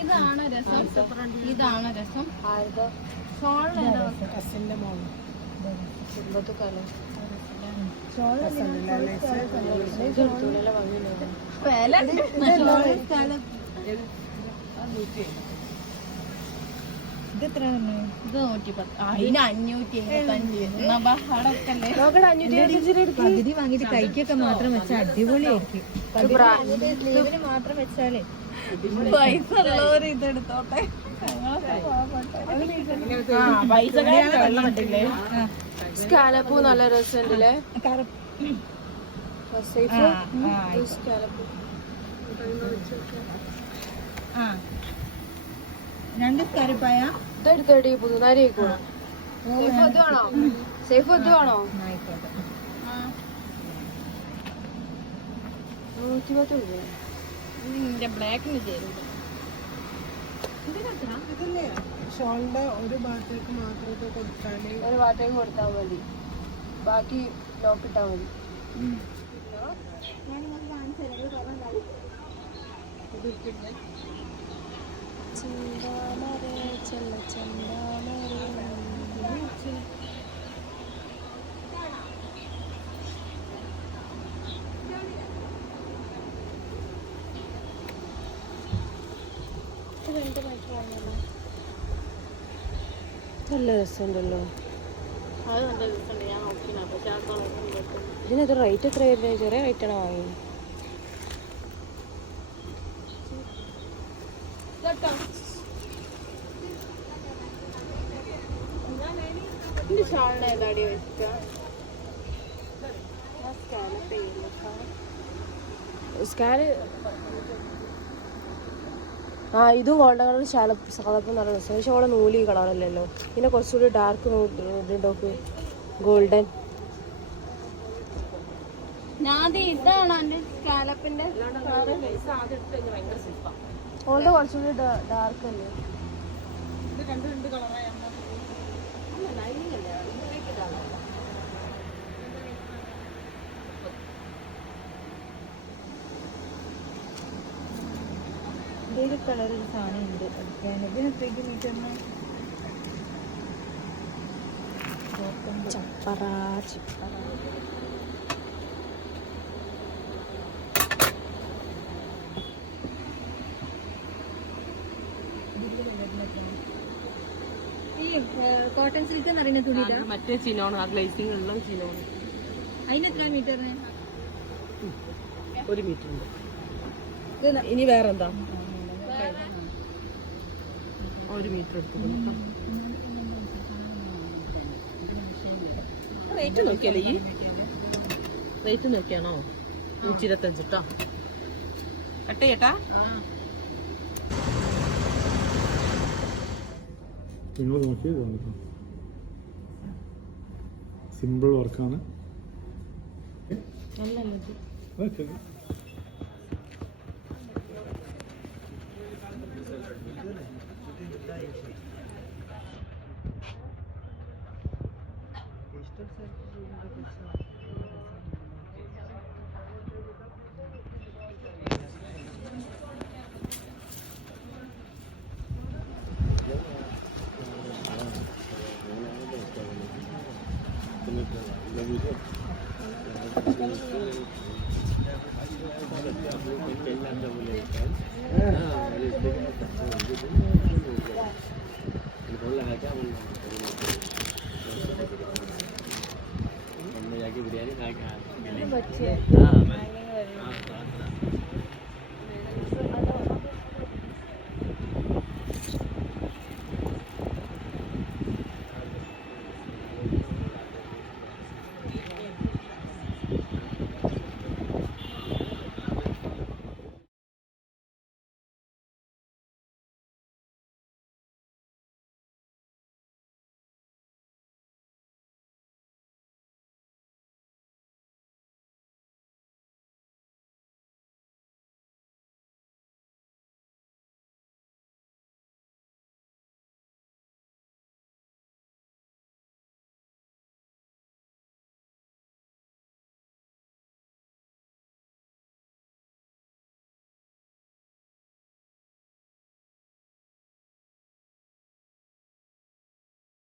ഇതാണ് രസം. ഇതാണ് രസം. ഇത് 110. അതിന് 575. പകുതി വാങ്ങിട്ട് കൈക്കൊക്കെ മാത്രം വെച്ചാൽ അടിപൊളിയായിരിക്കും. മാത്രം വെച്ചാലേ പൈസ ഉള്ളവർ ഇതെടുത്തോട്ടെ. സ്കാലപ്പൂ നല്ല രസമുണ്ടല്ലേ. രണ്ട് കറിപ്പായ ഇതെടുത്തടി പുതുനാരി ആയിക്കോളാം. സേഫ് ഇത് വേണോ? 110 രൂപ. ബ്ലാക്കിന് ചേരും. ഷോളിന്റെ ഒരു ഭാഗത്തേക്ക് മാത്രമൊക്കെ കൊടുത്താല് ഒരു ഭാഗത്തേക്ക് കൊടുത്താൽ മതി, ബാക്കി ലോക്ക് ഇട്ടാൽ മതി. നല്ല രസമുണ്ടല്ലോ. ഇതിനത് റേറ്റ് എത്രയായിരുന്നു? ചെറിയ റേറ്റാണ് വാങ്ങിയത്. ഇതും ഗോൾഡൻ കളർ ശാലപ്പ് നല്ല രസം. പക്ഷെ അവളെ നൂല് ഈ കളറല്ലല്ലോ. പിന്നെ കുറച്ചുകൂടി ഡാർക്ക് നോക്ക് ഗോൾഡൻ. ഇതാണ് സ്കാലപ്പിന്റെ ഓളുടെ കുറച്ചുകൂടി ഡാർക്ക് അല്ലേ. ഏത് കളർ ഒരു സാധനം ഉണ്ട് എടുക്കാൻ. ഇതിന് 3 മീറ്ററിന് ചപ്പറ. ഈ കോട്ടൺ സിൽക്ക് എന്ന് പറയുന്ന തുണി മറ്റേ ചിനോണ്, ആ ഗ്ലേസിംഗ് ഉള്ള ചിനോണ്. അതിന് എത്ര മീറ്ററിന്? 1 മീറ്റർ ഉണ്ട്. ഇനി വേറെന്താ? 1 മീറ്റർ എടുത്തു. റേറ്റ് നോക്കിയാലേ ഈ റേറ്റ് നോക്കിയാണോ? 125 കേട്ടോ. കട്ട് ചെയ്യട്ടാ. നിങ്ങൾ നോക്കിയത് സിമ്പിൾ വർക്കാണ്. ഓക്കെ.